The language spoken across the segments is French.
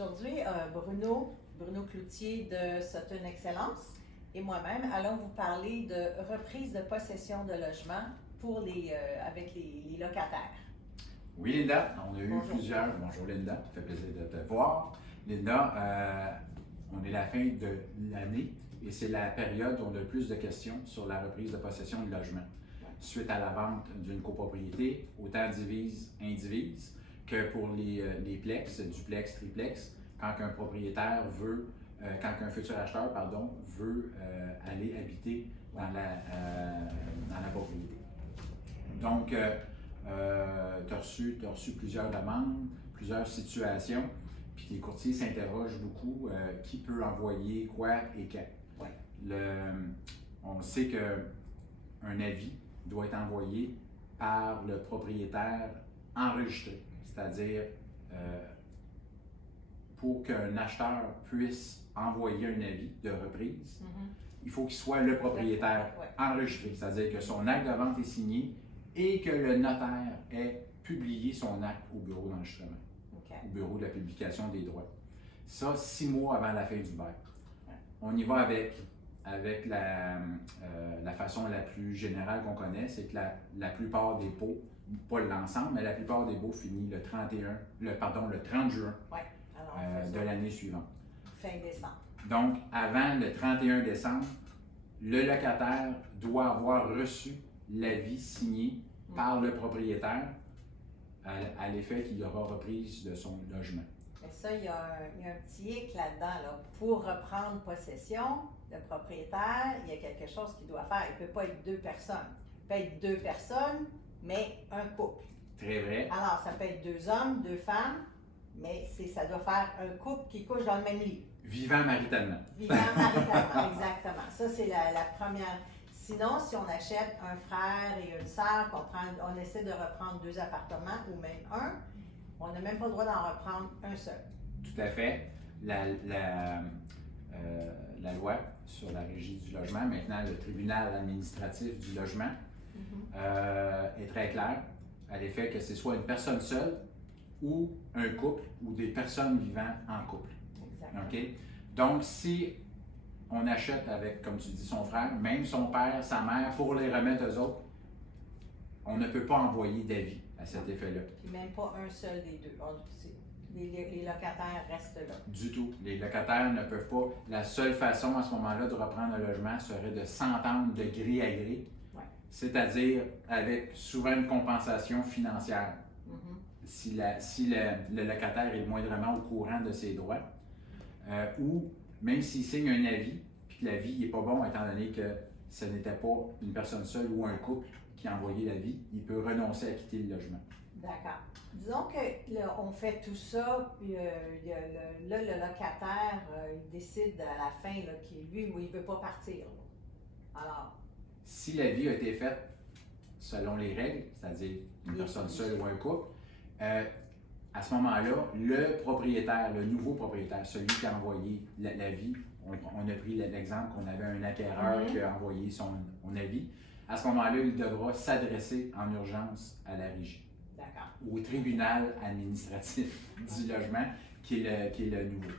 Aujourd'hui, Bruno Cloutier de Sutton Excellence et moi-même allons vous parler de reprise de possession de logement avec les locataires. Oui, Linda, on a eu Bonjour. plusieurs. Bonjour, Linda, ça fait plaisir de te voir. Linda, on est la fin de l'année et c'est la période où on a le plus de questions sur la reprise de possession de logement. Suite à la vente d'une copropriété, autant divise, indivise, que pour les plex, duplex, triplex, quand un propriétaire veut, quand un futur acheteur, veut aller habiter dans la propriété. Donc, tu as reçu plusieurs demandes, plusieurs situations, puis les courtiers s'interrogent beaucoup qui peut envoyer quoi et quand. Ouais. On sait qu'un avis doit être envoyé par le propriétaire enregistré, c'est-à-dire pour qu'un acheteur puisse envoyer un avis de reprise, il faut qu'il soit le propriétaire enregistré, c'est-à-dire que son acte de vente est signé et que le notaire ait publié son acte au bureau d'enregistrement, au bureau de la publication des droits. Ça, 6 mois avant la fin du bail. On y va avec la façon la plus générale qu'on connaît, c'est que la plupart des baux, pas l'ensemble, mais la plupart des baux finissent le 30 juin de l'année suivante. Fin décembre. Donc, avant le 31 décembre, le locataire doit avoir reçu l'avis signé par le propriétaire à l'effet qu'il aura reprise de son logement. Mais ça, il y a un petit hic là-dedans. Là. Pour reprendre possession, le propriétaire, il y a quelque chose qu'il doit faire. Il ne peut pas être 2 personnes. Il peut être 2 personnes, mais un couple. Très vrai. Alors, ça peut être 2 hommes, 2 femmes, mais ça doit faire un couple qui couche dans le même lit. Vivant maritalement. Vivant maritalement, exactement. Ça, c'est la première. Sinon, si on achète un frère et une sœur, on essaie de reprendre 2 appartements ou même un, on n'a même pas le droit d'en reprendre un seul. Tout à fait. La loi sur la régie du logement, maintenant le tribunal administratif du logement, est très claire à l'effet que c'est soit une personne seule ou un couple ou des personnes vivant en couple. Exactement. Okay? Donc, si on achète avec, comme tu dis, son frère, même son père, sa mère, pour les remettre aux autres, on ne peut pas envoyer d'avis à cet effet-là. Puis même pas un seul des deux. Les locataires restent là. Du tout. Les locataires ne peuvent pas. La seule façon à ce moment-là de reprendre un logement serait de s'entendre de gré à gré, c'est-à-dire avec souvent une compensation financière. Si le locataire est moindrement au courant de ses droits, ou même s'il signe un avis, puis que l'avis n'est pas bon, étant donné que ce n'était pas une personne seule ou un couple qui a envoyé l'avis, il peut renoncer à quitter le logement. D'accord. Disons qu'on fait tout ça, puis le locataire, il décide à la fin qu'il il ne veut pas partir. Là. Alors. Si l'avis a été fait selon les règles, c'est-à-dire une personne seule ou un couple, à ce moment-là, le propriétaire, le nouveau propriétaire, celui qui a envoyé l'avis, on a pris l'exemple qu'on avait un acquéreur qui a envoyé son avis, à ce moment-là, il devra s'adresser en urgence à la régie, au tribunal administratif du logement, qui est le nouveau.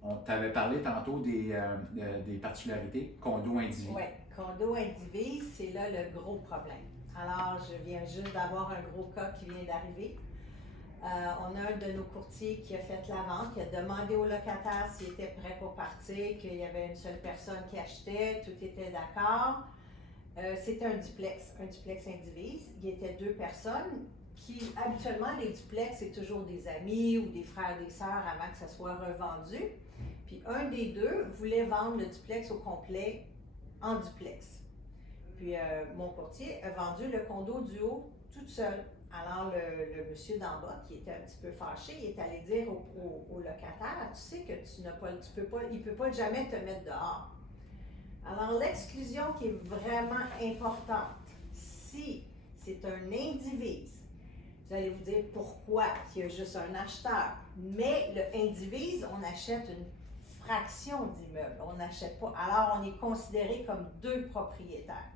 On t'avait parlé tantôt des particularités condo-indivise. Oui, condo-indivise, c'est là le gros problème. Alors, je viens juste d'avoir un gros cas qui vient d'arriver. On a un de nos courtiers qui a fait la vente, qui a demandé au locataire s'il était prêt pour partir, qu'il y avait une seule personne qui achetait, tout était d'accord. C'était un duplex indivise. Il y était 2 personnes qui, habituellement, les duplex, c'est toujours des amis ou des frères et des sœurs avant que ça soit revendu. Puis un des 2 voulait vendre le duplex au complet en duplex. Puis mon courtier a vendu le condo du haut toute seule. Alors le monsieur d'en bas, qui était un petit peu fâché, il est allé dire au locataire, tu sais que il ne peut pas jamais te mettre dehors. Alors l'exclusion qui est vraiment importante, si c'est un indivise, vous allez vous dire pourquoi, il y a juste un acheteur. Mais le indivise, on achète une fraction d'immeuble, on n'achète pas. Alors on est considéré comme 2 propriétaires.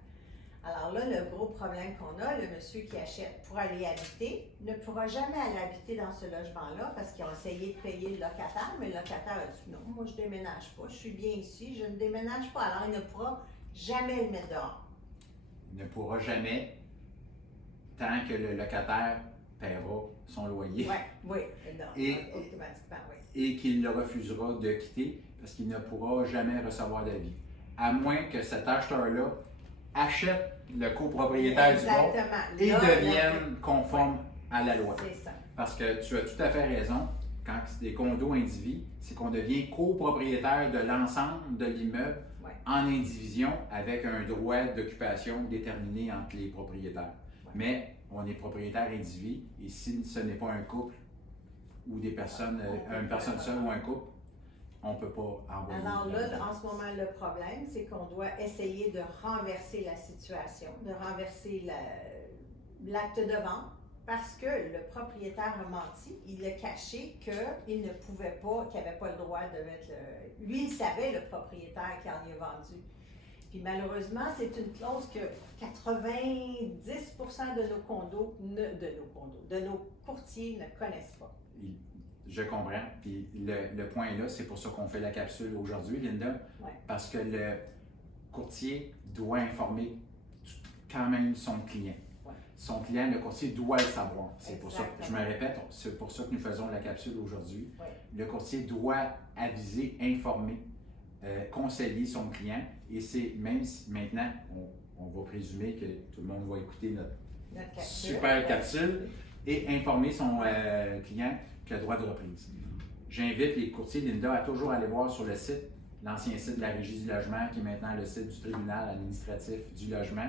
Alors là, le gros problème qu'on a, le monsieur qui achète pour aller habiter ne pourra jamais aller habiter dans ce logement-là parce qu'ils ont essayé de payer le locataire, mais le locataire a dit non, moi je déménage pas, je suis bien ici, je ne déménage pas. Alors il ne pourra jamais le mettre dehors. Il ne pourra jamais, tant que le locataire paiera son loyer. Oui, non, automatiquement, oui. Et qu'il le refusera de quitter parce qu'il ne pourra jamais recevoir d'avis. À moins que cet acheteur-là achète le copropriétaire du bord et devienne conforme à la loi. C'est ça. Parce que tu as tout à fait raison, quand c'est des condos indivis, c'est qu'on devient copropriétaire de l'ensemble de l'immeuble en indivision avec un droit d'occupation déterminé entre les propriétaires. Mais on est propriétaire indivis et si ce n'est pas un couple ou des personnes, une personne seule ou un couple, on ne peut pas envoyer. Alors là, en ce moment, le problème, c'est qu'on doit essayer de renverser la situation, de renverser l'acte de vente, parce que le propriétaire a menti, il a caché qu'il ne pouvait pas, qu'il n'avait pas le droit de mettre le... Lui, il savait, le propriétaire, qui en y a vendu. Puis malheureusement, c'est une clause que 90% de nos condos, de nos courtiers ne connaissent pas. Je comprends. Puis le point est là, c'est pour ça qu'on fait la capsule aujourd'hui, Linda, parce que le courtier doit informer quand même son client. Son client, le courtier, doit le savoir. C'est pour ça que je me répète, c'est pour ça que nous faisons la capsule aujourd'hui. Le courtier doit aviser, informer, conseiller son client. Et c'est même si maintenant, on va présumer que tout le monde va écouter notre super capsule et informer son client qu'il a le droit de reprise. J'invite les courtiers, Linda, à toujours aller voir sur le site, l'ancien site de la Régie du logement, qui est maintenant le site du tribunal administratif du logement.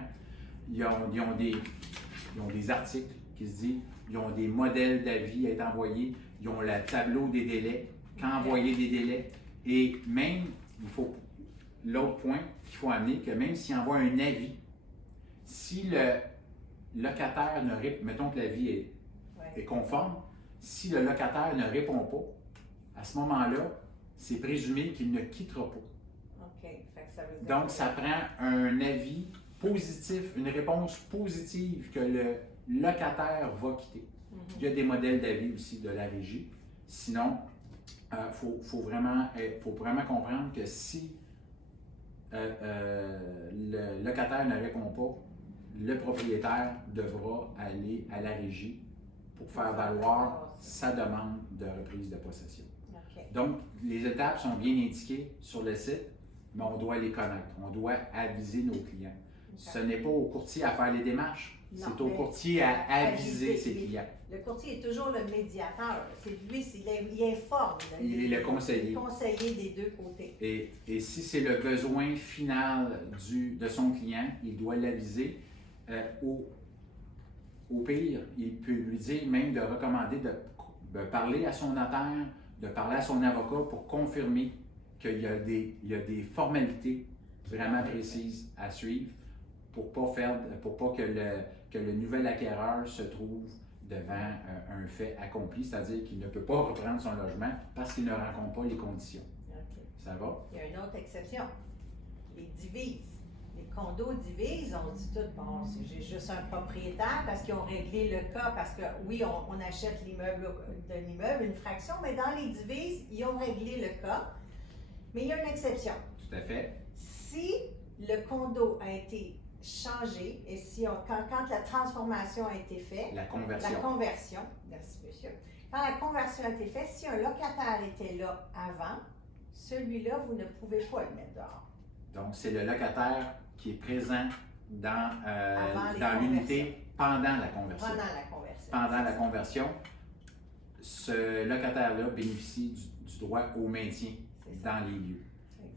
Ils ont des articles qui se disent, ils ont des modèles d'avis à être envoyés, ils ont le tableau des délais, quand envoyer des délais. Et même, l'autre point qu'il faut amener, que même s'il envoie un avis, si le locataire ne répond, mettons que l'avis est conforme, si le locataire ne répond pas, à ce moment-là, c'est présumé qu'il ne quittera pas. Fait que ça veut dire donc, ça prend un avis positif, une réponse positive que le locataire va quitter. Il y a des modèles d'avis aussi de la régie. Sinon, faut vraiment comprendre que si le locataire ne répond pas, le propriétaire devra aller à la régie pour faire valoir sa demande de reprise de possession. Donc, les étapes sont bien indiquées sur le site, mais on doit les connaître. On doit aviser nos clients. Ce n'est pas au courtier à faire les démarches, c'est au courtier à aviser ses clients. Le courtier est toujours le médiateur. C'est lui, il informe. Il est le conseiller. Le conseiller des deux côtés. Et si c'est le besoin final de son client, il doit l'aviser. Au pire, il peut lui dire même de recommander de parler à son notaire, de parler à son avocat pour confirmer qu'il y a des formalités vraiment précises à suivre pour pas que le nouvel acquéreur se trouve devant un fait accompli, c'est-à-dire qu'il ne peut pas reprendre son logement parce qu'il ne rencontre pas les conditions. Ça va? Il y a une autre exception, les divises. Les condos divises, on dit tout, bon, j'ai juste un propriétaire parce qu'ils ont réglé le cas, parce que oui, on achète l'immeuble d'un immeuble, une fraction, mais dans les divises, ils ont réglé le cas. Mais il y a une exception. Tout à fait. Si le condo a été changé et quand la transformation a été faite, la conversion, merci monsieur, quand la conversion a été faite, si un locataire était là avant, celui-là, vous ne pouvez pas le mettre dehors. Donc, c'est le locataire qui est présent dans l'unité pendant la conversion. Pendant la conversion, ce locataire-là bénéficie du droit au maintien dans les lieux.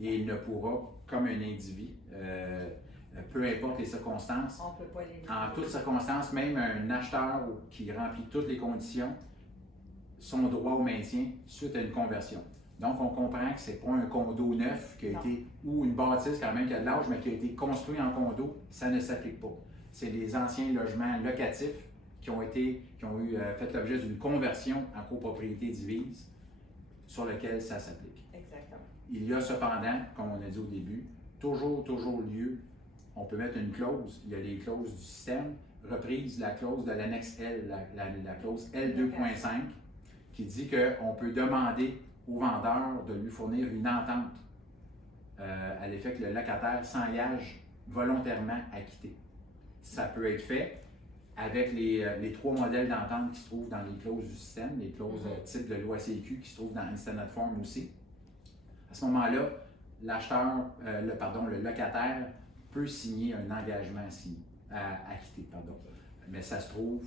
Et il ne pourra, comme un individu, peu importe les circonstances, on peut pas en toutes circonstances, même un acheteur qui remplit toutes les conditions, son droit au maintien suite à une conversion. Donc, on comprend que ce n'est pas un condo neuf qui a été, ou une bâtisse quand même qui a de l'âge, mais qui a été construit en condo, ça ne s'applique pas. C'est des anciens logements locatifs qui ont fait l'objet d'une conversion en copropriété divise sur lequel ça s'applique. Exactement. Il y a cependant, comme on a dit au début, toujours lieu on peut mettre une clause. Il y a les clauses du système. Reprise, la clause de l'annexe L, la clause L2.5, qui dit qu'on peut demander au vendeur de lui fournir une entente à l'effet que le locataire s'engage volontairement à quitter. Ça peut être fait avec les 3 modèles d'entente qui se trouvent dans les clauses du système, les clauses type de loi CQ qui se trouvent dans Instant Form aussi. À ce moment-là, le locataire peut signer un engagement à quitter. Mais ça se trouve,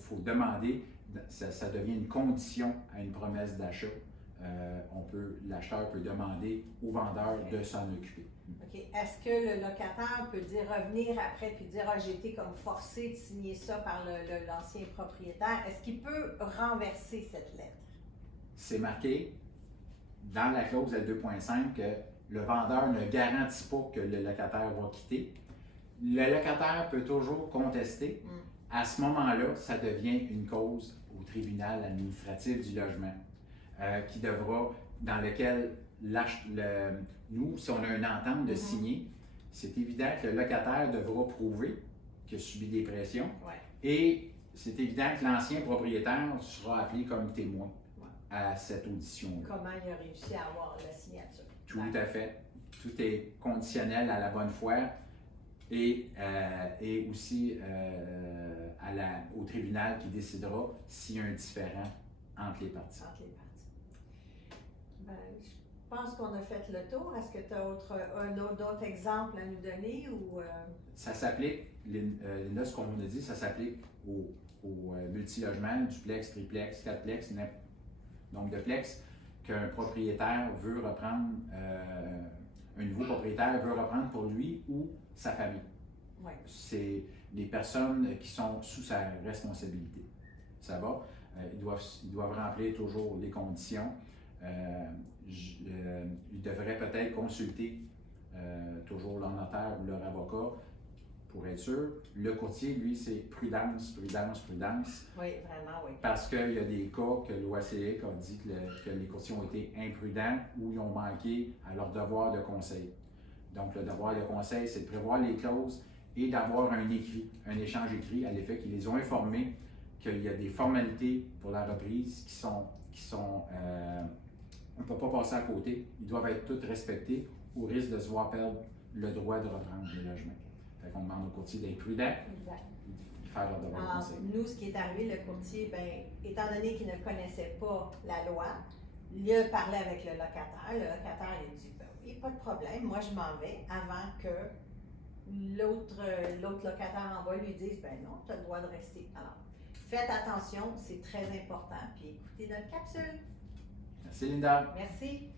faut demander, ça devient une condition à une promesse d'achat. L'acheteur peut demander au vendeur de s'en occuper. OK. Est-ce que le locataire peut revenir après puis dire « Ah, j'ai été comme forcé de signer ça par l'ancien propriétaire ». Est-ce qu'il peut renverser cette lettre? C'est marqué dans la clause L2.5 que le vendeur ne garantit pas que le locataire va quitter. Le locataire peut toujours contester. À ce moment-là, ça devient une cause au tribunal administratif du logement dans lequel nous, si on a une entente de signer, c'est évident que le locataire devra prouver qu'il a subi des pressions et c'est évident que l'ancien propriétaire sera appelé comme témoin à cette audition-là. Comment il a réussi à avoir la signature? Tout à fait. Tout est conditionnel à la bonne foi et aussi au tribunal qui décidera s'il y a un différend entre les parties. Ben, je pense qu'on a fait le tour. Est-ce que tu as d'autres exemples à nous donner? Ça s'applique, Linda, ce qu'on a dit, ça s'applique au multilogement, duplex, triplex, quatreplex, donc de plex, qu'un propriétaire veut reprendre, un nouveau propriétaire veut reprendre pour lui ou sa famille. Ouais. C'est les personnes qui sont sous sa responsabilité. Ça va? Ils doivent remplir toujours les conditions. Ils devraient peut-être consulter toujours leur notaire ou leur avocat pour être sûr. Le courtier, lui, c'est prudence, prudence, prudence. Oui, vraiment, oui. Parce qu'il y a des cas que l'OACIC a dit que les courtiers ont été imprudents ou ils ont manqué à leur devoir de conseil. Donc, le devoir de conseil, c'est de prévoir les clauses et d'avoir un échange écrit à l'effet qu'ils les ont informés qu'il y a des formalités pour la reprise qui sont on ne peut pas passer à côté. Ils doivent être toutes respectées au risque de se voir perdre le droit de reprendre le logement. Fait qu'on demande au courtier d'être prudent, de faire leur devoir de conseil. Nous, ce qui est arrivé, le courtier, étant donné qu'il ne connaissait pas la loi, il a parlé avec le locataire. Le locataire, il a dit oui, pas de problème, moi je m'en vais avant que l'autre locataire en bas lui dise non, tu as le droit de rester. Alors, faites attention, c'est très important. Puis écoutez notre capsule. Merci Linda. Merci.